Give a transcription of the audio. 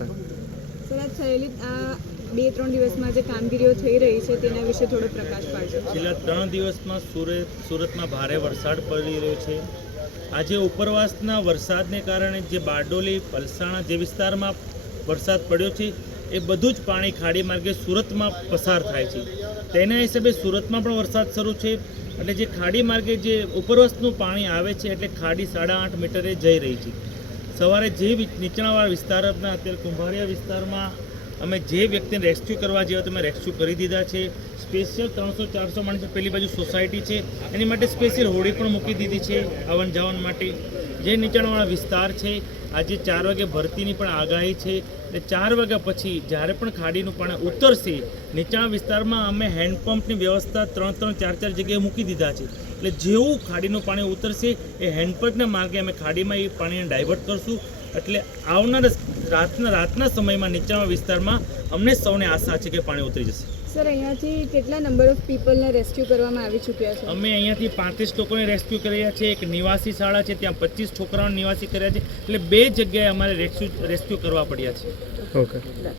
Sir થયેલી આ 2-3 દિવસમાં જે કામગીરીઓ થઈ રહી છે તેના વિશે થોડો પ્રકાશ પાડજો. છેલ્લા 3 દિવસમાં સુરતમાં ભારે વરસાદ પડી રહ્યો છે. આજે ઉપરવાસના વરસાદને કારણે જે બારડોલી પલસાણા જે વિસ્તારમાં વરસાદ પડ્યો છે એ બધું જ પાણી ખાડી માર્ગે સુરતમાં પસાર થાય છે. તેના હિસાબે સુરતમાં પણ વરસાદ શરૂ છે. એટલે જે ખાડી માર્ગે જે ઉપરવાસનું પાણી આવે છે એટલે ખાડી 8.5 મીટરે જઈ રહી છે. સવારે જે નીચાણવાળા વિસ્તારના અત્યારે કુંભારિયા વિસ્તારમાં અમે જે વ્યક્તિને રેસ્ક્યુ કરવા જેવા તમે રેસ્ક્યુ કરી દીધા છે. સ્પેશિયલ 300-400 માણસો પેલી બાજુ સોસાયટી છે એની માટે સ્પેશિયલ હોડી પણ મૂકી દીધી છે આવન જાવન માટે. જે નીચાણવાળા વિસ્તાર છે આજે 4 વાગે ભરતીની પણ આગાહી છે. એટલે 4 વાગ્યા પછી જ્યારે પણ ખાડીનું પાણી ઉતરશે નીચાણ વિસ્તારમાં અમે હેન્ડપંપની વ્યવસ્થા 3-4 જગ્યાએ મૂકી દીધા છે. એટલે જેવું ખાડીનું પાણી ઉતરશે એ હેન્ડપંપના માર્ગે અમે ખાડીમાં એ પાણીને ડાયવર્ટ કરશું. એટલે આવનારા રાતના સમયમાં નીચાણવાળા વિસ્તારમાં અમને સૌને આશા છે કે પાણી ઉતરી જશે. સર, અહીંયાથી કેટલા નંબર ઓફ પીપલને રેસ્ક્યુ કરવામાં આવી ચૂક્યા છે? અમે અહીંયાથી 35 લોકોને રેસ્ક્યુ કર્યા છે. એક નિવાસી શાળા છે ત્યાં 25 છોકરાઓને નિવાસી કર્યા છે. એટલે 2 જગ્યાએ અમારે રેસ્ક્યુ કરવા પડ્યા છે. ઓકે.